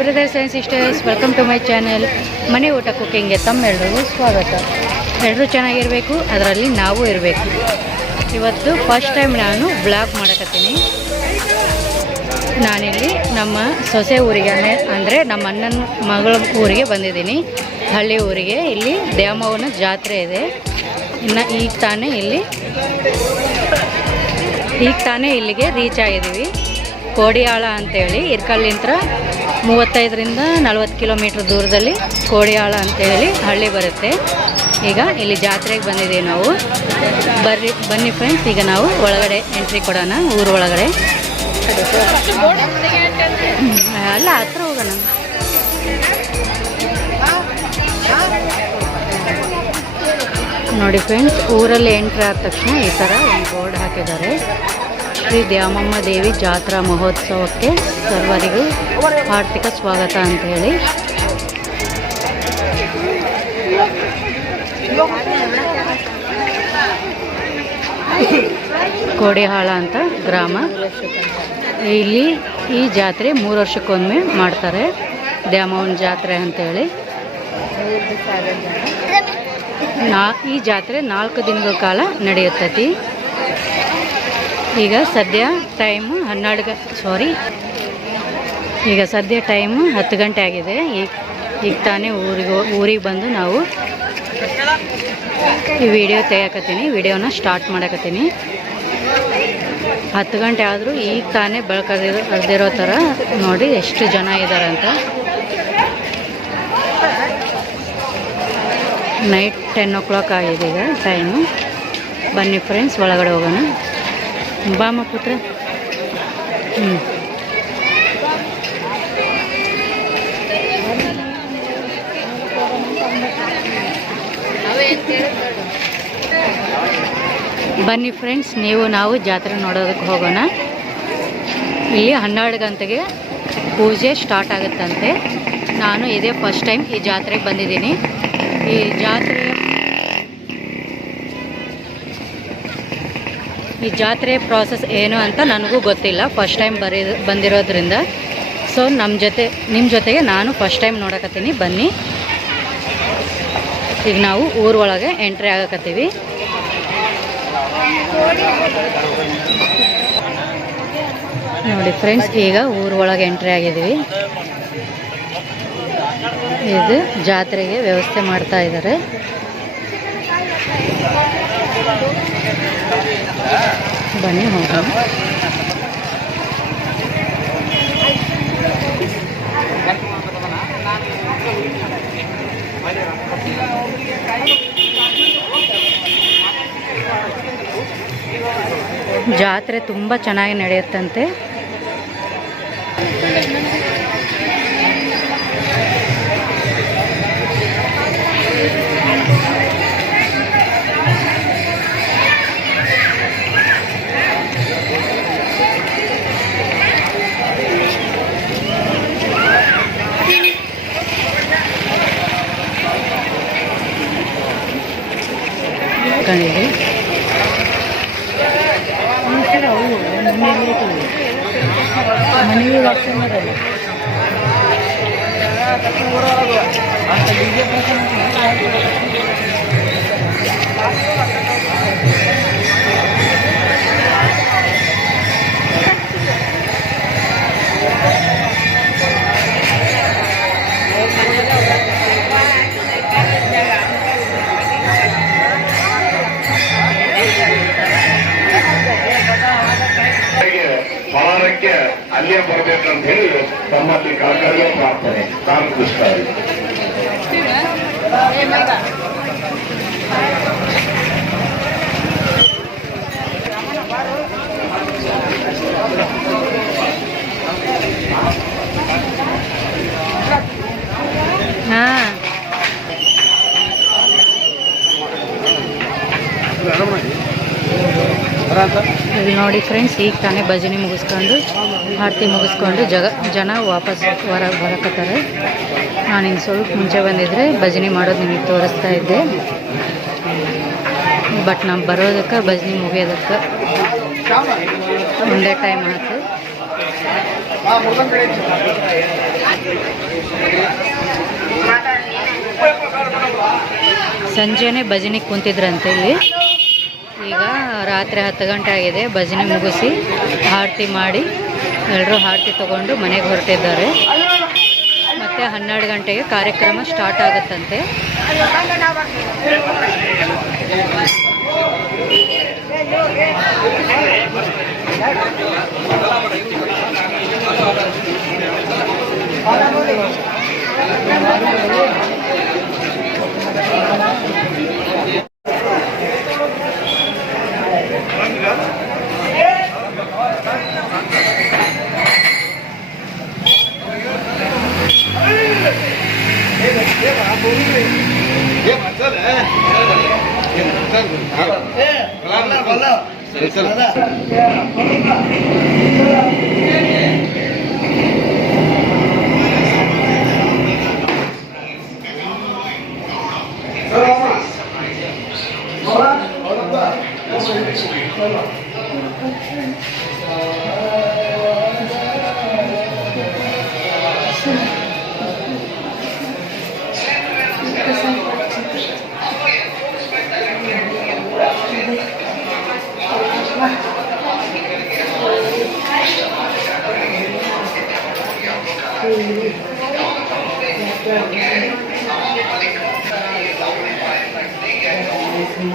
Brothers and sisters, welcome to my channel. ಮನೆ ಊಟ ಕುಕ್ಕಿಂಗ್ಗೆ ತಮ್ಮೆಲ್ಲರಿಗೂ ಸ್ವಾಗತ. ಎಲ್ಲರೂ ಚೆನ್ನಾಗಿರಬೇಕು, ಅದರಲ್ಲಿ ನಾವು ಇರಬೇಕು. ಇವತ್ತು ಫಸ್ಟ್ ಟೈಮ್ ನಾನು ಬ್ಲಾಗ್ ಮಾಡಕತ್ತೀನಿ. ನಾನಿಲ್ಲಿ ನಮ್ಮ ಸೊಸೆ ಊರಿಗೆ ಅಂದರೆ ನಮ್ಮ ಅಣ್ಣನ ಮಗಳ ಊರಿಗೆ ಬಂದಿದ್ದೀನಿ, ಹಳ್ಳಿ ಊರಿಗೆ. ಇಲ್ಲಿ ದ್ಯಾಮವ್ವನ ಜಾತ್ರೆ ಇದೆ. ಇನ್ನು ಈಗ ತಾನೇ ಇಲ್ಲಿಗೆ ರೀಚ್ ಆಗಿದ್ದೀವಿ. ಕೋಡಿಯಾಳ ಅಂತೇಳಿ ಇರ್ಕಲ್ಲಿಂದ 35ರಿಂದ 40 ಕಿಲೋಮೀಟ್ರ್ ದೂರದಲ್ಲಿ ಕೋಡಿಯಾಳ ಅಂತೇಳಿ ಹಳ್ಳಿ ಬರುತ್ತೆ. ಈಗ ಇಲ್ಲಿ ಜಾತ್ರೆಗೆ ಬಂದಿದ್ದೀವಿ ನಾವು. ಬನ್ನಿ ಫ್ರೆಂಡ್ಸ್, ಈಗ ನಾವು ಒಳಗಡೆ ಎಂಟ್ರಿ ಕೊಡೋಣ. ಊರು ಒಳಗಡೆ ಅಲ್ಲ, ಹತ್ರ ಹೋಗೋಣ. ನೋಡಿ ಫ್ರೆಂಡ್ಸ್, ಊರಲ್ಲಿ ಎಂಟ್ರಿ ಆದ ತಕ್ಷಣ ಈ ಥರ ಒಂದು ಬೋರ್ಡ್ ಹಾಕಿದ್ದಾರೆ. ಶ್ರೀ ದ್ಯಾಮಮ್ಮ ದೇವಿ ಜಾತ್ರಾ ಮಹೋತ್ಸವಕ್ಕೆ ಸರ್ವರಿಗೂ ಆರ್ಥಿಕ ಸ್ವಾಗತ ಅಂತ ಹೇಳಿ. ಕೋಡಿಹಾಳ ಅಂತ ಗ್ರಾಮ. ಇಲ್ಲಿ ಈ ಜಾತ್ರೆ 3 ವರ್ಷಕ್ಕೊಮ್ಮೆ ಮಾಡ್ತಾರೆ, ದ್ಯಾಮವ್ವನ ಜಾತ್ರೆ ಅಂತೇಳಿ. ಈ ಜಾತ್ರೆ 4 ದಿನಗಳ ಕಾಲ ನಡೆಯುತ್ತೈತಿ. ಈಗ ಸದ್ಯ ಟೈಮು 10 ಗಂಟೆ ಆಗಿದೆ. ಈಗ ತಾನೇ ಊರಿಗೆ ಬಂದು ನಾವು ಈ ವಿಡಿಯೋ ತೆಗಿಯಕತ್ತೀನಿ, ವಿಡಿಯೋನ ಸ್ಟಾರ್ಟ್ ಮಾಡಕತ್ತೀನಿ. 10 ಗಂಟೆ ಆದರೂ ಈಗ ತಾನೇ ಬೆಳಕದಿರೋ ಥರ ನೋಡಿ ಎಷ್ಟು ಜನ ಇದ್ದಾರೆ ಅಂತ. ನೈಟ್ 10 o'clock ಆಗಿದೆ ಈಗ ಟೈಮು. ಬನ್ನಿ ಫ್ರೆಂಡ್ಸ್, ಒಳಗಡೆ ಹೋಗೋಣ. ಬಾಮ ಪುತ್ರ. ಬನ್ನಿ ಫ್ರೆಂಡ್ಸ್, ನಾವು ಜಾತ್ರೆ ನೋಡೋದಕ್ಕೆ ಹೋಗೋಣ. ಇಲ್ಲಿ 12 ಗಂಟೆಗೆ ಪೂಜೆ ಸ್ಟಾರ್ಟ್ ಆಗುತ್ತಂತೆ. ನಾನು ಇದೇ ಫಸ್ಟ್ ಟೈಮ್ ಈ ಜಾತ್ರೆಗೆ ಬಂದಿದ್ದೀನಿ. ಈ ಜಾತ್ರೆ ಪ್ರಾಸೆಸ್ ಏನು ಅಂತ ನನಗೂ ಗೊತ್ತಿಲ್ಲ, ಫಸ್ಟ್ ಟೈಮ್ ಬಂದಿರೋದ್ರಿಂದ. ಸೊ ನಿಮ್ಮ ಜೊತೆಗೆ ನಾನು ಫಸ್ಟ್ ಟೈಮ್ ನೋಡಕತ್ತೀನಿ. ಬನ್ನಿ, ಈಗ ನಾವು ಊರೊಳಗೆ ಎಂಟ್ರಿ ಆಗಕತ್ತೀವಿ. ನೋಡಿ ಫ್ರೆಂಡ್ಸ್, ಈಗ ಊರೊಳಗೆ ಎಂಟ್ರಿ ಆಗಿದ್ದೀವಿ. ಇದು ಜಾತ್ರೆಗೆ ವ್ಯವಸ್ಥೆ ಮಾಡ್ತಾ ಇದ್ದಾರೆ. ಬನ್ನಿ ಹೋಗೋಣ. ಜಾತ್ರೆ ತುಂಬ ಚೆನ್ನಾಗಿ ನಡೆಯುತ್ತಂತೆ. ಮನೆಗೆ ಫಲಾರಕ್ಕೆ ಅಲ್ಲೇ ಬರಬೇಕಂತ ಹೇಳಿ ತಮ್ಮಲ್ಲಿ ಕಳಕಳಿಯ ಪ್ರಾರ್ಥನೆ. ರಾಮಕೃಷ್ಣ. ಇಲ್ಲಿ ನೋಡಿ ಫ್ರೆಂಡ್ಸ್, ಈಗ ತಾನೇ ಭಜನೆ ಮುಗಿಸ್ಕೊಂಡು ಆರತಿ ಮುಗಿಸ್ಕೊಂಡು ಜನ ವಾಪಸ್ ಹೊರಗೆ ಬರಕತ್ತಾರೆ. ನಾನಿನ್ನು ಸ್ವಲ್ಪ ಮುಂಚೆ ಬಂದಿದ್ದರೆ ಭಜನೆ ಮಾಡೋದು ನಿಮಗೆ ತೋರಿಸ್ತಾ ಇದ್ದೆ. ಬಟ್ ನಾವು ಬರೋದಕ್ಕೆ ಭಜನೆ ಮುಗಿಯೋದಕ್ಕೆ ಒಂದೇ ಟೈಮ್ ಆಯ್ತು. ಸಂಜೆನೆ ಭಜನೆಗೆ ಕುಂತಿದ್ರಂತೆ ಇಲ್ಲಿ. ಈಗ ರಾತ್ರಿ 10 ಗಂಟೆ ಆಗಿದೆ. ಭಜನೆ ಮುಗಿಸಿ ಆರತಿ ಮಾಡಿ ಎಲ್ಲರೂ ಆರತಿ ತಗೊಂಡು ಮನೆಗೆ ಹೊರಟಿದ್ದಾರೆ. ಮತ್ತೆ 12 ಗಂಟೆಗೆ ಕಾರ್ಯಕ್ರಮ ಸ್ಟಾರ್ಟ್ ಆಗುತ್ತಂತೆ.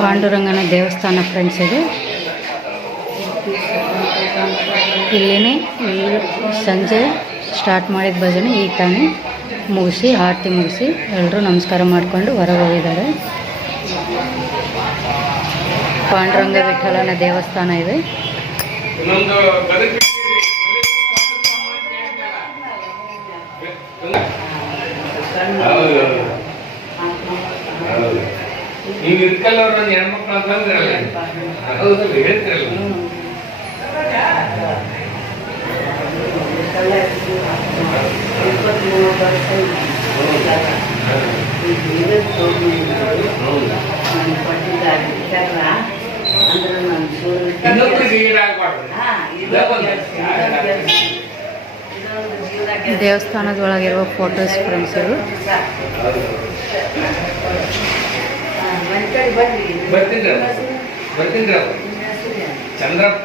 ಪಾಂಡುರಂಗನ ದೇವಸ್ಥಾನ ಫ್ರೆಂಡ್ಸ್ ಇದು. ಇಲ್ಲಿನೇ ಸಂಜೆ ಸ್ಟಾರ್ಟ್ ಮಾಡಿದ ಭಜನೆ ಈಗ ತಾನೇ ಮುಗಿಸಿ ಆರತಿ ಮುಗಿಸಿ ಎಲ್ಲರೂ ನಮಸ್ಕಾರ ಮಾಡಿಕೊಂಡು ಹೊರಗೆ ಹೋಗಿದ್ದಾರೆ. ಪಾಂಡುರಂಗ ವಿಠಲನ ದೇವಸ್ಥಾನ ಇದೆ. ನೀವು ಇರ್ಕಲ್ಲ ಅವ್ರನ್ನ ಹೆಣ್ಮಕ್ಳು ಅಂತಂದ್ರೆ ಹೌದಲ್ಲ ಹೇಳ್ತಿರಲ್ಲ. ದೇವಸ್ಥಾನದೊಳಗಿರುವ ಫೋಟೋಸ್ ಫ್ರೆಂಡ್ಸ್ ಇವು. ಬರ್ತೀನಿ ಚಂದ್ರಪ್ಪ.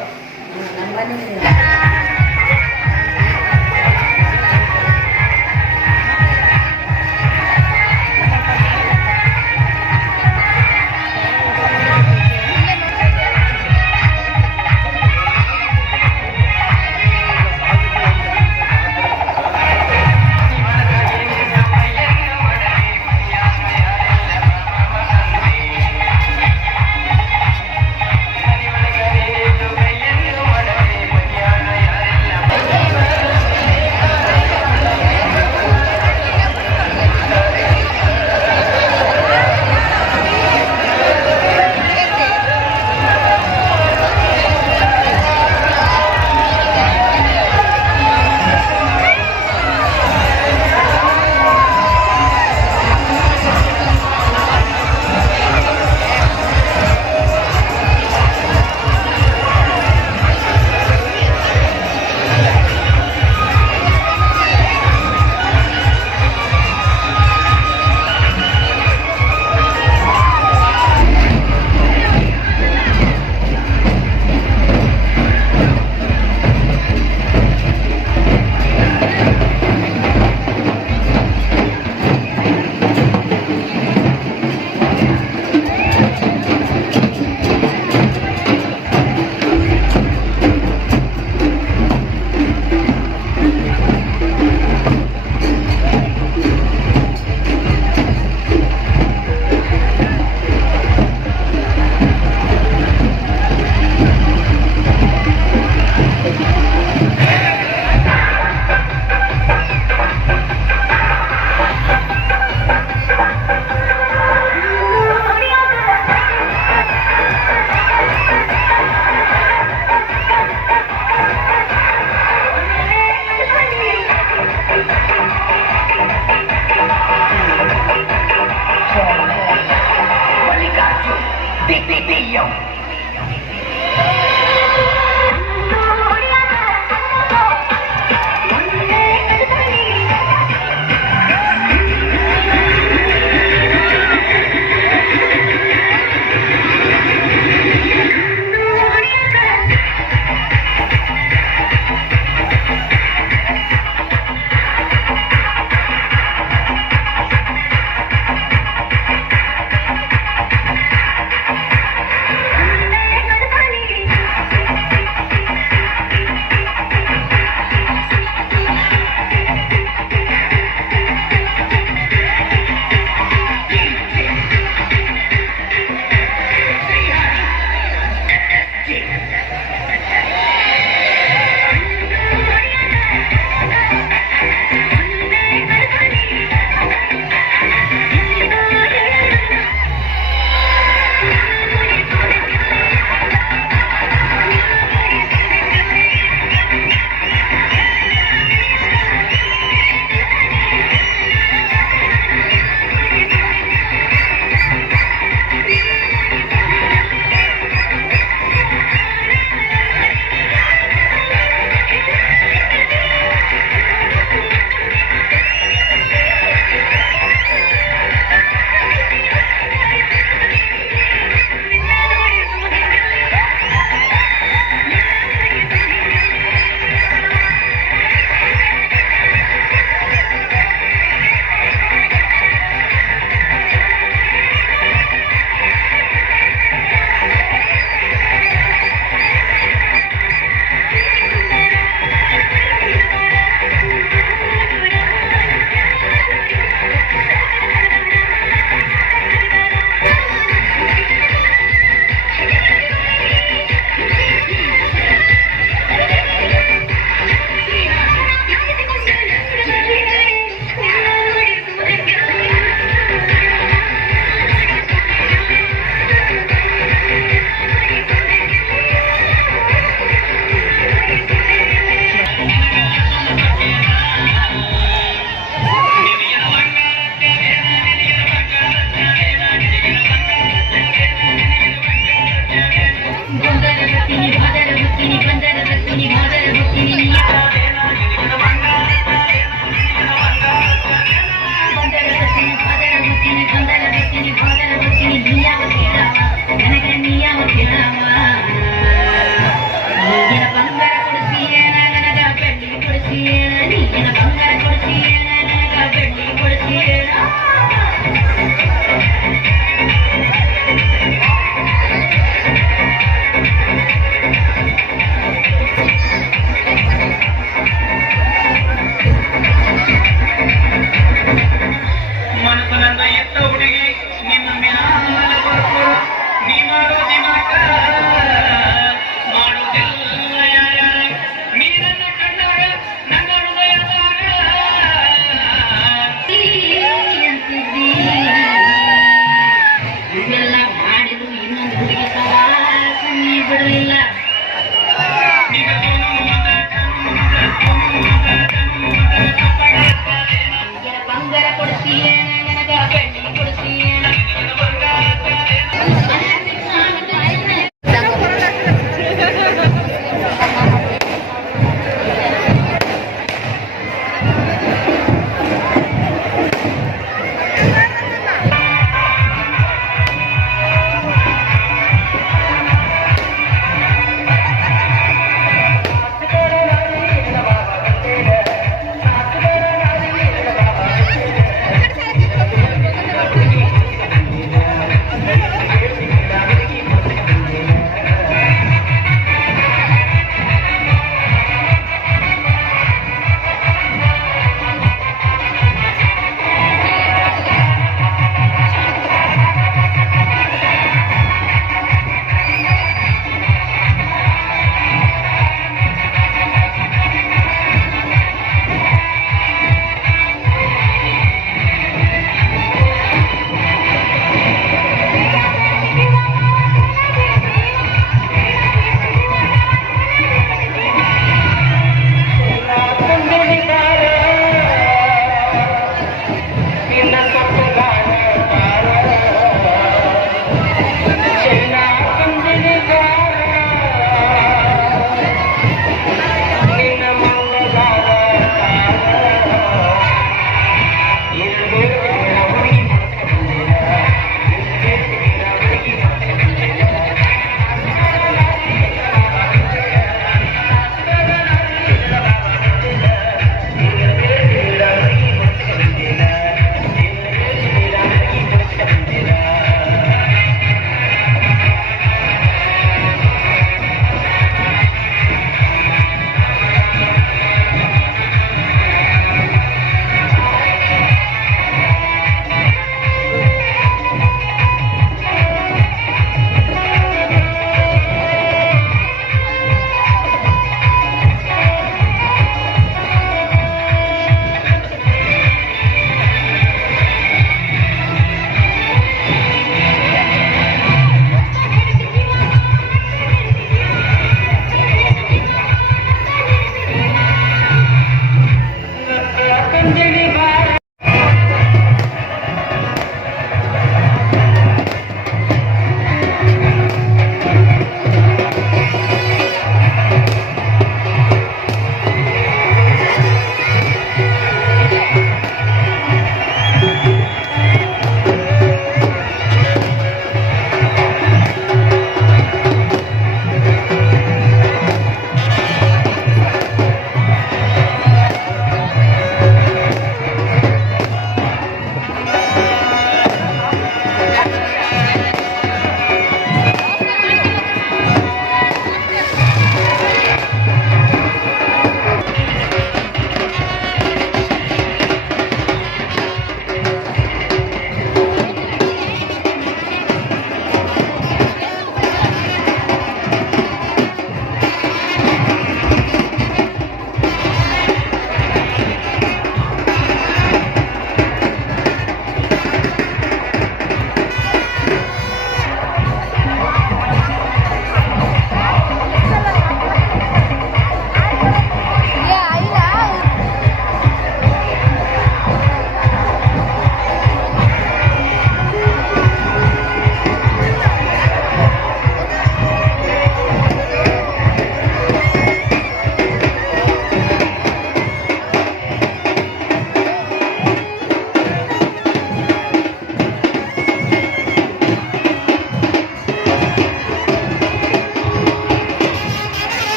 ಮಾಡಲಿಲ್ಲ.